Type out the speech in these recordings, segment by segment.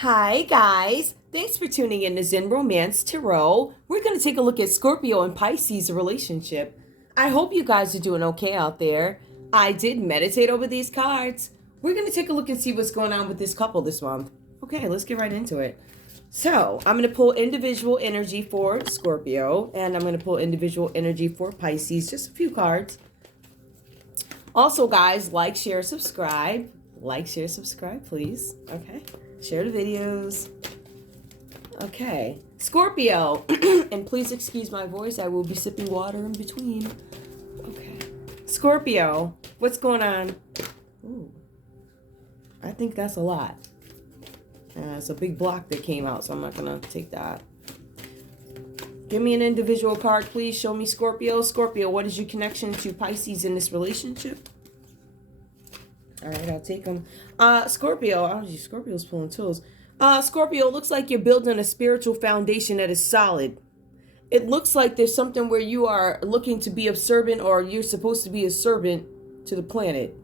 Hi, guys. Thanks for tuning in to Zen Romance Tarot. We're going to take a look at Scorpio and Pisces relationship. I hope you guys are doing okay out there. I did meditate over these cards. We're going to take a look and see what's going on with this couple this month. Okay, let's get right into it. So, I'm going to pull individual energy for Scorpio, and I'm going to pull individual energy for Pisces. Just a few cards. Also, guys, like, share, subscribe. Like, share, subscribe, please. Okay. Share the videos. Okay. Scorpio. And please excuse my voice. I will be sipping water in between. Okay. Scorpio. What's going on? Ooh. I think that's a lot. It's a big block that came out, so I'm not going to take that. Give me an individual card, please. Show me Scorpio. Scorpio, what is your connection to Pisces in this relationship? All right, I'll take them. Scorpio. Oh, geez, Scorpio's pulling tools. Scorpio, looks like you're building a spiritual foundation that is solid. It looks like there's something where you are looking to be a servant, or you're supposed to be a servant to the planet.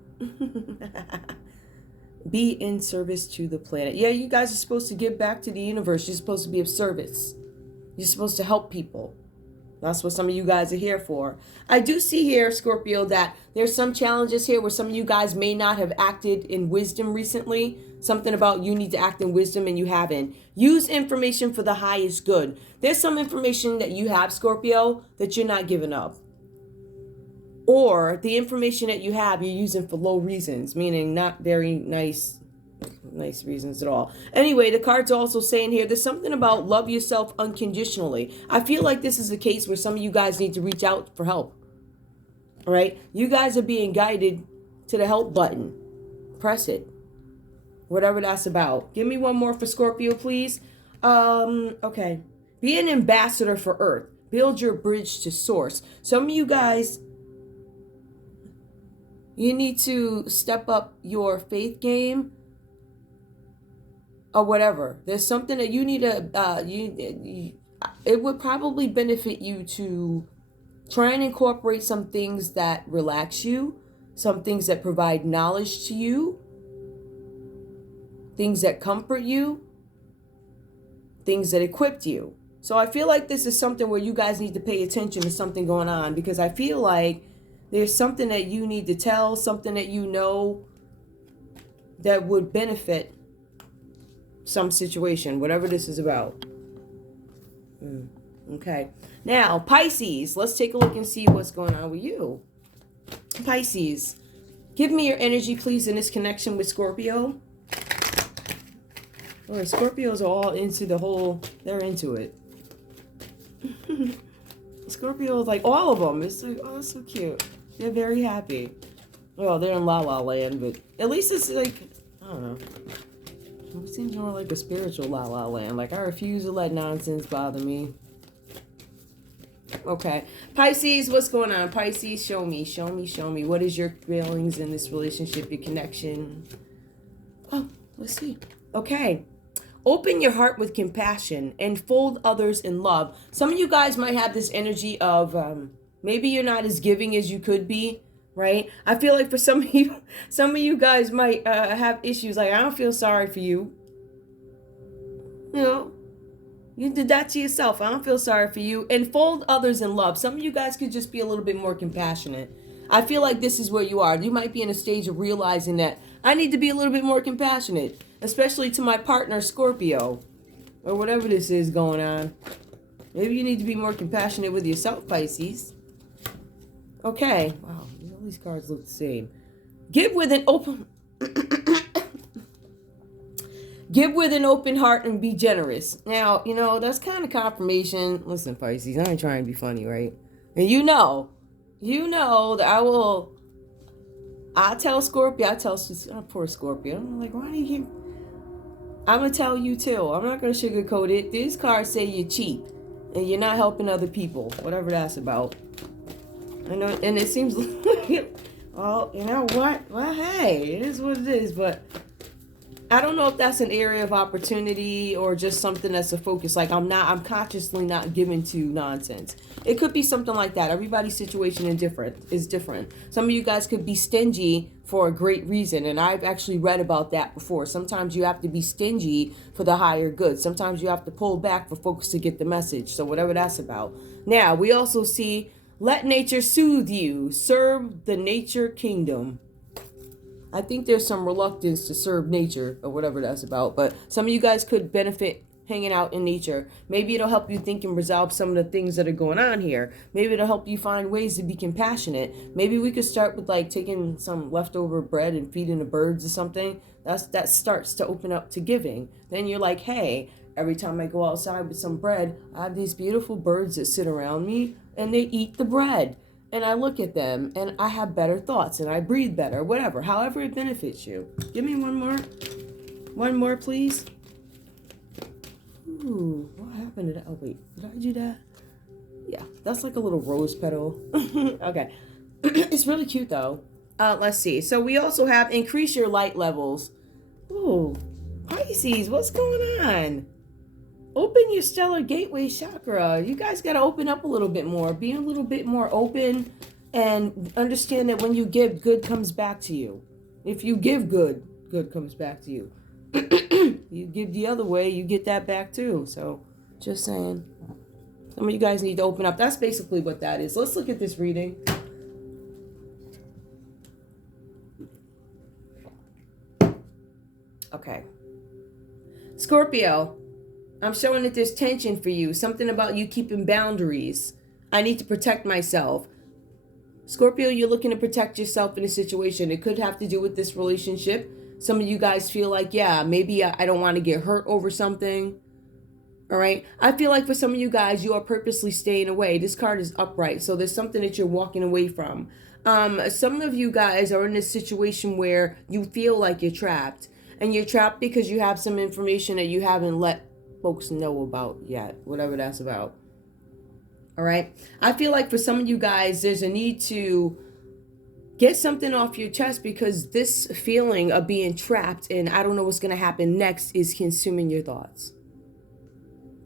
Be in service to the planet. Yeah, you guys are supposed to give back to the universe. You're supposed to be of service. You're supposed to help people. That's what some of you guys are here for. I do see here, Scorpio, that there's some challenges here where some of you guys may not have acted in wisdom recently. Something about you need to act in wisdom and you haven't. Use information for the highest good. There's some information that you have, Scorpio, that you're not giving up. Or the information that you have, you're using for low reasons, meaning not very nice reasons at all. Anyway, the card's also saying here, there's something about love yourself unconditionally. I feel like this is a case where some of you guys need to reach out for help. All right? You guys are being guided to the help button. Press it. Whatever that's about. Give me one more for Scorpio, please. Okay. Be an ambassador for Earth. Build your bridge to source. Some of you guys, you need to step up your faith game. Or whatever. There's something that you need to, it would probably benefit you to try and incorporate some things that relax you, some things that provide knowledge to you, things that comfort you, things that equip you. So I feel like this is something where you guys need to pay attention to something going on, because I feel like there's something that you need to tell, something that you know that would benefit some situation, whatever this is about. Okay. Now, Pisces. Let's take a look and see what's going on with you. Pisces. Give me your energy, please, in this connection with Scorpio. Oh, Scorpios are all into the whole, they're into it. Scorpios, like all of them. It's like, oh, that's so cute. They're very happy. Well, they're in La La Land, but at least it's like, I don't know. It seems more like a spiritual La La Land. Like, I refuse to let nonsense bother me. Okay. Pisces, what's going on? Pisces, show me. What is your feelings in this relationship, your connection? Oh, let's see. Okay. Open your heart with compassion and fold others in love. Some of you guys might have this energy of maybe you're not as giving as you could be. Right? I feel like for some of you guys might have issues. Like, I don't feel sorry for you. You know, you did that to yourself. I don't feel sorry for you. And fold others in love. Some of you guys could just be a little bit more compassionate. I feel like this is where you are. You might be in a stage of realizing that I need to be a little bit more compassionate, especially to my partner, Scorpio, or whatever this is going on. Maybe you need to be more compassionate with yourself, Pisces. Okay. Wow. These cards look the same. Give with an open heart and be generous. Now, you know, that's kind of confirmation. Listen, Pisces, I ain't trying to be funny, right? And you know that I'll tell Scorpio, poor Scorpio. I'm like, why do you keep, I'm going to tell you too. I'm not going to sugarcoat it. These cards say you're cheap and you're not helping other people, whatever that's about. I know, and it seems like, well, you know what? Well, hey, it is what it is, but I don't know if that's an area of opportunity or just something that's a focus. Like I'm consciously not given to nonsense. It could be something like that. Everybody's situation is different. Some of you guys could be stingy for a great reason. And I've actually read about that before. Sometimes you have to be stingy for the higher good. Sometimes you have to pull back for folks to get the message. So whatever that's about. Now, we also see, let nature soothe you. Serve the nature kingdom. I think there's some reluctance to serve nature or whatever that's about. But some of you guys could benefit hanging out in nature. Maybe it'll help you think and resolve some of the things that are going on here. Maybe it'll help you find ways to be compassionate. Maybe we could start with like taking some leftover bread and feeding the birds or something. That starts to open up to giving. Then you're like, hey, every time I go outside with some bread, I have these beautiful birds that sit around me and they eat the bread. And I look at them and I have better thoughts and I breathe better, whatever, however it benefits you. Give me one more. One more, please. Ooh, what happened to that? Oh, wait, did I do that? Yeah, that's like a little rose petal. Okay. It's really cute though. Let's see. So we also have increase your light levels. Ooh, Pisces, what's going on? Open your stellar gateway chakra. You guys got to open up a little bit more. Be a little bit more open and understand that when you give, good comes back to you. If you give good, good comes back to you. You give the other way, you get that back too. So just saying. Some of you guys need to open up. That's basically what that is. Let's look at this reading. Okay. Scorpio. I'm showing that there's tension for you. Something about you keeping boundaries. I need to protect myself. Scorpio, you're looking to protect yourself in a situation. It could have to do with this relationship. Some of you guys feel like, yeah, maybe I don't want to get hurt over something. All right. I feel like for some of you guys, you are purposely staying away. This card is upright. So there's something that you're walking away from. Some of you guys are in this situation where you feel like you're trapped. And you're trapped because you have some information that you haven't let folks know about yet, whatever that's about. All right. I feel like for some of you guys, there's a need to get something off your chest because this feeling of being trapped and I don't know what's going to happen next is consuming your thoughts.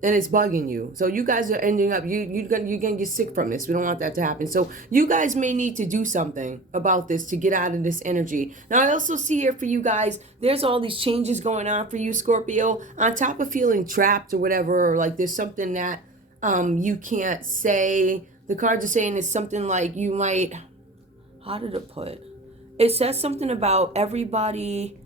And it's bugging you. So you guys are ending up, you're going to get sick from this. We don't want that to happen. So you guys may need to do something about this to get out of this energy. Now, I also see here for you guys, there's all these changes going on for you, Scorpio. On top of feeling trapped or whatever, or like there's something that you can't say. The cards are saying it's something like you might, how did it put? It says something about everybody...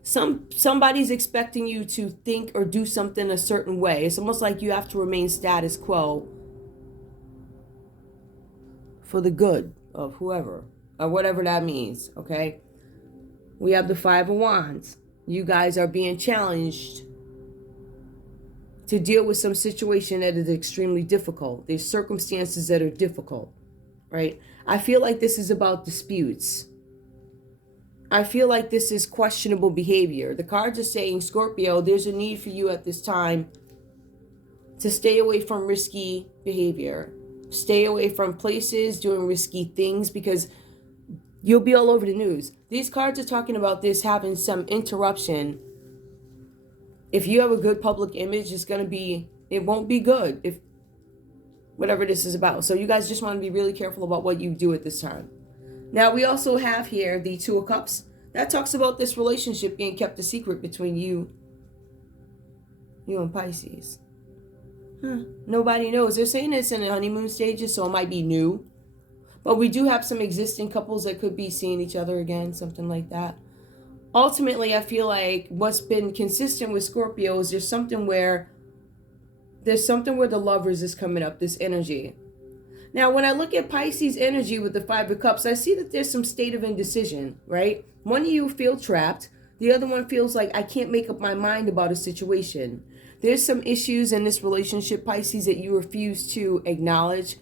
Somebody's expecting you to think or do something a certain way. It's almost like you have to remain status quo for the good of whoever or whatever that means. Okay. We have the Five of Wands. You guys are being challenged to deal with some situation that is extremely difficult. There's circumstances that are difficult, right? I feel like this is about disputes. I feel like this is questionable behavior. The cards are saying, Scorpio, there's a need for you at this time to stay away from risky behavior. Stay away from places doing risky things because you'll be all over the news. These cards are talking about this having some interruption. If you have a good public image, it won't be good if whatever this is about. So you guys just want to be really careful about what you do at this time. Now, we also have here the Two of Cups. That talks about this relationship being kept a secret between you and Pisces. Nobody knows. They're saying it's in the honeymoon stages, so it might be new. But we do have some existing couples that could be seeing each other again, something like that. Ultimately, I feel like what's been consistent with Scorpio is there's something where the Lovers is coming up, this energy. Now, when I look at Pisces energy with the Five of Cups, I see that there's some state of indecision, right? One of you feel trapped. The other one feels like I can't make up my mind about a situation. There's some issues in this relationship, Pisces, that you refuse to acknowledge.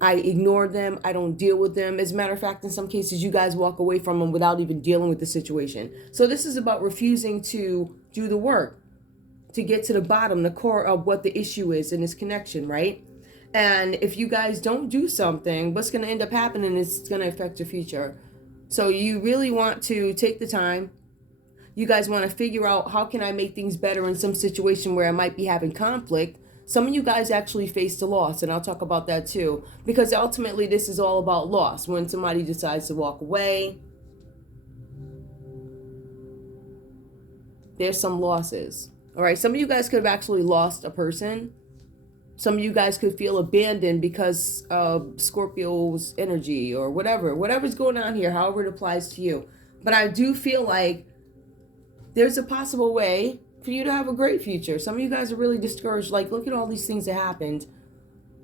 I ignore them. I don't deal with them. As a matter of fact, in some cases, you guys walk away from them without even dealing with the situation. So this is about refusing to do the work, to get to the bottom, the core of what the issue is in this connection, right? And if you guys don't do something, what's going to end up happening is it's going to affect your future. So you really want to take the time. You guys want to figure out, how can I make things better in some situation where I might be having conflict? Some of you guys actually faced a loss, and I'll talk about that too, because ultimately this is all about loss. When somebody decides to walk away, there's some losses. All right, some of you guys could have actually lost a person. Some of you guys could feel abandoned because of Scorpio's energy or whatever's going on here, however it applies to you. But I do feel like there's a possible way for you to have a great future. Some of you guys are really discouraged. Like, look at all these things that happened.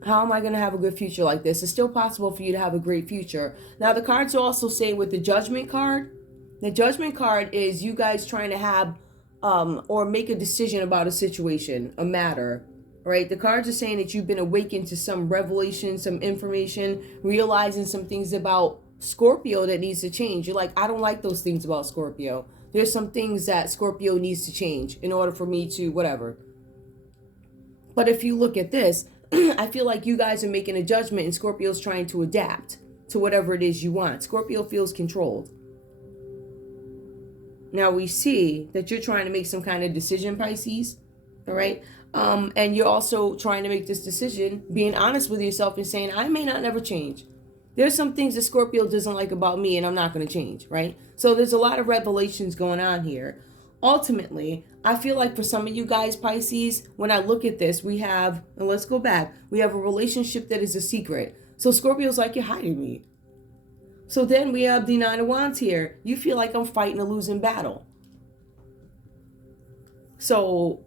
How am I going to have a good future like this? It's still possible for you to have a great future. Now, the cards also say with the Judgment card, the Judgment card is you guys trying to have or make a decision about a situation, a matter, right? The cards are saying that you've been awakened to some revelation, some information, realizing some things about Scorpio that needs to change. You're like, I don't like those things about Scorpio. There's some things that Scorpio needs to change in order for me to whatever. But if you look at this, I feel like you guys are making a judgment and Scorpio's trying to adapt to whatever it is you want. Scorpio feels controlled. Now we see that you're trying to make some kind of decision, Pisces, all right? And you're also trying to make this decision, being honest with yourself and saying, I may not never change. There's some things that Scorpio doesn't like about me and I'm not going to change, right? So there's a lot of revelations going on here. Ultimately, I feel like for some of you guys, Pisces, when I look at this, we have, and let's go back, we have a relationship that is a secret. So Scorpio's like, you're hiding me. So then we have the Nine of Wands here. You feel like I'm fighting a losing battle. So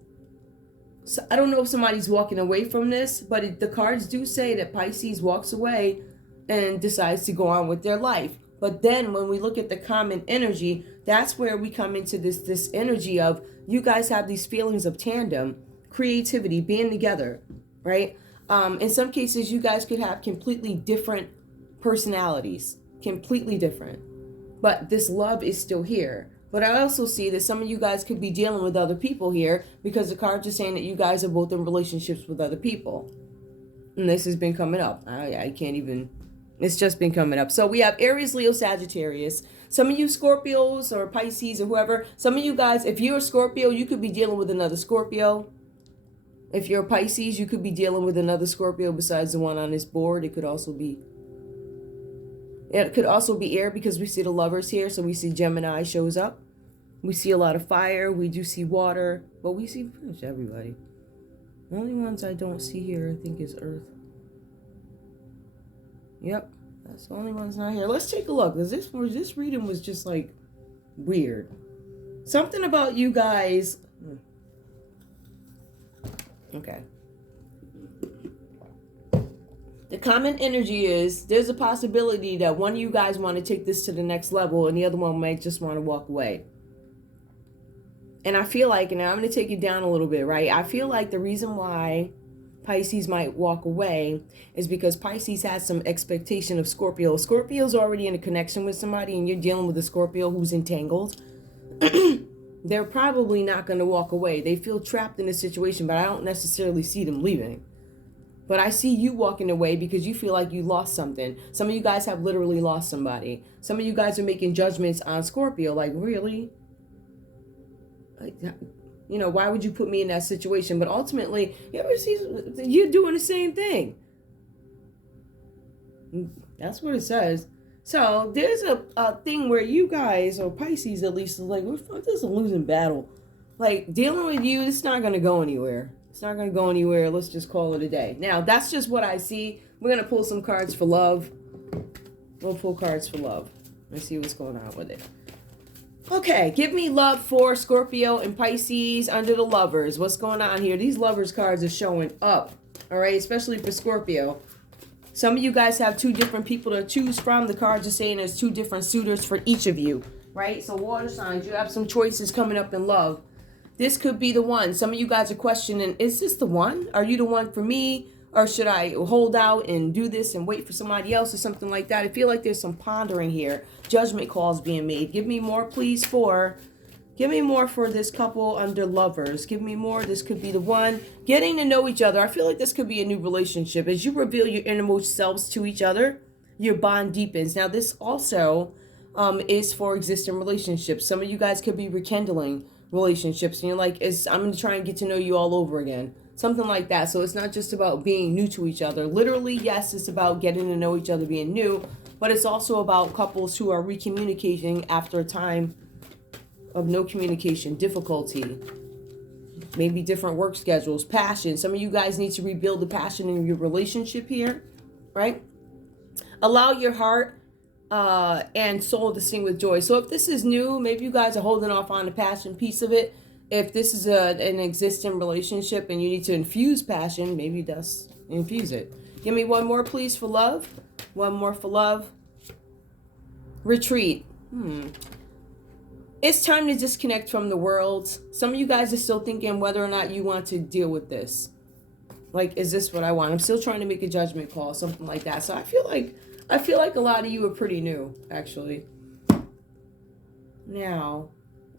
I don't know if somebody's walking away from this, but the cards do say that Pisces walks away and decides to go on with their life. But then when we look at the common energy, that's where we come into this energy of you guys have these feelings of tandem, creativity, being together, right? In some cases, you guys could have completely different personalities, completely different. But this love is still here. But I also see that some of you guys could be dealing with other people here because the cards are saying that you guys are both in relationships with other people. And this has been coming up. I can't even... It's just been coming up. So we have Aries, Leo, Sagittarius. Some of you Scorpios or Pisces or whoever. Some of you guys, if you're a Scorpio, you could be dealing with another Scorpio. If you're a Pisces, you could be dealing with another Scorpio besides the one on this board. It could also be air because we see the lovers here. So we see Gemini shows up. We see a lot of fire. We do see water. But we see pretty much everybody. The only ones I don't see here, I think, is Earth. Yep, that's the only ones not here. Let's take a look, because this reading was just like weird. Something about you guys. Okay. The common energy is there's a possibility that one of you guys want to take this to the next level and the other one might just want to walk away. And I feel like, and I'm going to take it down a little bit, right? I feel like the reason why Pisces might walk away is because Pisces has some expectation of Scorpio. Scorpio's already in a connection with somebody and you're dealing with a Scorpio who's entangled. They're probably not going to walk away. They feel trapped in a situation, but I don't necessarily see them leaving. But I see you walking away because you feel like you lost something. Some of you guys have literally lost somebody. Some of you guys are making judgments on Scorpio. Like, really? Like, you know, why would you put me in that situation? But ultimately, you ever see you're doing the same thing. That's what it says. So there's a thing where you guys, or Pisces at least, is like, this is a losing battle. Like, dealing with you, it's not going to go anywhere. It's not going to go anywhere. Let's just call it a day. Now, that's just what I see. We're going to pull some cards for love. We'll pull cards for love. Let's see what's going on with it. Okay, give me love for Scorpio and Pisces under the lovers. What's going on here? These lovers cards are showing up, all right, especially for Scorpio. Some of you guys have two different people to choose from. The cards are saying there's two different suitors for each of you, right? So water signs, you have some choices coming up in love. This could be the one. Some of you guys are questioning, is this the one? Are you the one for me? Or should I hold out and do this and wait for somebody else or something like that? I feel like there's some pondering here. Judgment calls being made. Give me more, please, give me more for this couple under lovers. Give me more. This could be the one. Getting to know each other. I feel like this could be a new relationship. As you reveal your innermost selves to each other, your bond deepens. Now, this also is for existing relationships. Some of you guys could be rekindling relationships, and you're like, I'm going to try and get to know you all over again. Something like that. So it's not just about being new to each other. Literally, yes, it's about getting to know each other, being new, but it's also about couples who are recommunicating after a time of no communication, difficulty, maybe different work schedules, passion. Some of you guys need to rebuild the passion in your relationship here, right? Allow your heart and soul to sing with joy. So if this is new, maybe you guys are holding off on the passion piece of it. If this is an existing relationship and you need to infuse passion, maybe just infuse it. Give me one more, please, for love. One more for love. Retreat. It's time to disconnect from the world. Some of you guys are still thinking whether or not you want to deal with this. Like, is this what I want? I'm still trying to make a judgment call, something like that. So I feel like a lot of you are pretty new, actually. Now,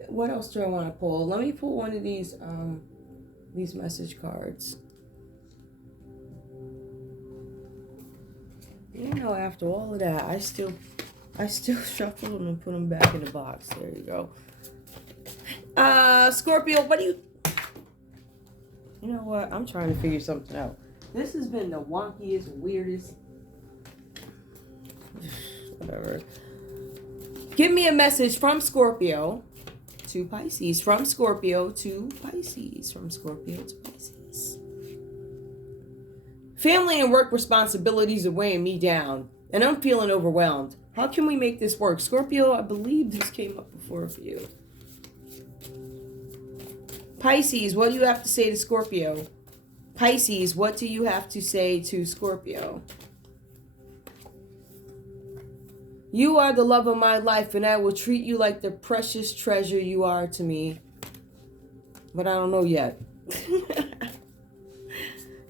what else do I want to pull? Let me pull one of these message cards. You know, after all of that, I still shuffle them and put them back in the box. There you go. Scorpio, what do you... You know what? I'm trying to figure something out. This has been the wonkiest, weirdest... Whatever. Give me a message from Scorpio to Pisces. From Scorpio to Pisces. From Scorpio to Pisces. Family and work responsibilities are weighing me down, and I'm feeling overwhelmed. How can we make this work? Scorpio, I believe this came up before for you. Pisces, what do you have to say to Scorpio? Pisces, what do you have to say to Scorpio? You are the love of my life, and I will treat you like the precious treasure you are to me. But I don't know yet.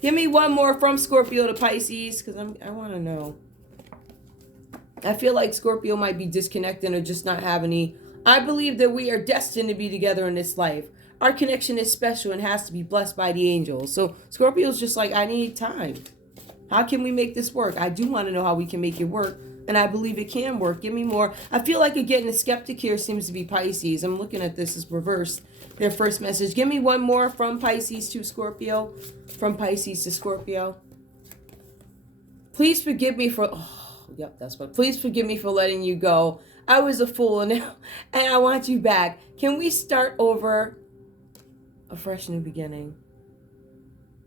Give me one more from Scorpio to Pisces, because I want to know. I feel like Scorpio might be disconnected or just not have any. I believe that we are destined to be together in this life. Our connection is special and has to be blessed by the angels. So Scorpio's just like, I need time. How can we make this work? I do want to know how we can make it work. And I believe it can work. Give me more. I feel like again, the skeptic here seems to be Pisces. I'm looking at this as reversed. Their first message. Give me one more from Pisces to Scorpio. From Pisces to Scorpio. Please forgive me for... Oh, yep, that's what. Please forgive me for letting you go. I was a fool and I want you back. Can we start over? A fresh new beginning.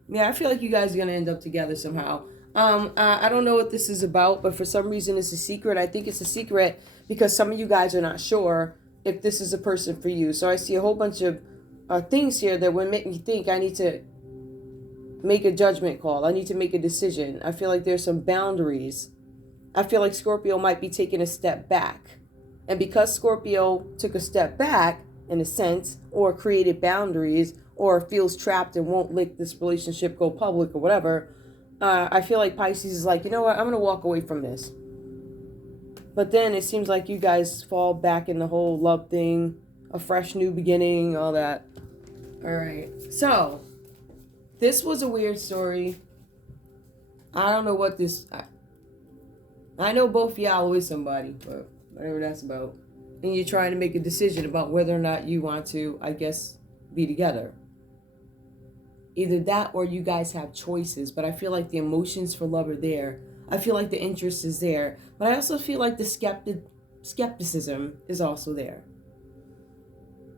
Yeah, I feel like you guys are going to end up together somehow. I don't know what this is about, but for some reason it's a secret. I think it's a secret because some of you guys are not sure if this is a person for you. So I see a whole bunch of things here that would make me think I need to make a judgment call. I need to make a decision. I feel like there's some boundaries. I feel like Scorpio might be taking a step back. And because Scorpio took a step back, in a sense, or created boundaries, or feels trapped and won't let this relationship go public or whatever, I feel like Pisces is like, you know what, I'm going to walk away from this. But then it seems like you guys fall back in the whole love thing, a fresh new beginning, all that. All right. So, this was a weird story. I don't know what this... I know both of y'all with somebody, but whatever that's about. And you're trying to make a decision about whether or not you want to, I guess, be together. Either that or you guys have choices, but I feel like the emotions for love are there. I feel like the interest is there, but I also feel like the skepticism is also there.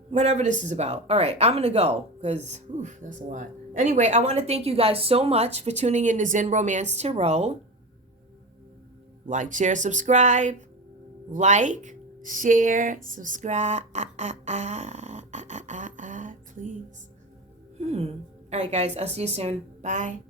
Whatever this is about. All right, I'm going to go because that's a lot. Anyway, I want to thank you guys so much for tuning in to Zen Romance Tarot. Like, share, subscribe. Like, share, subscribe. Please. All right, guys. I'll see you soon. Bye.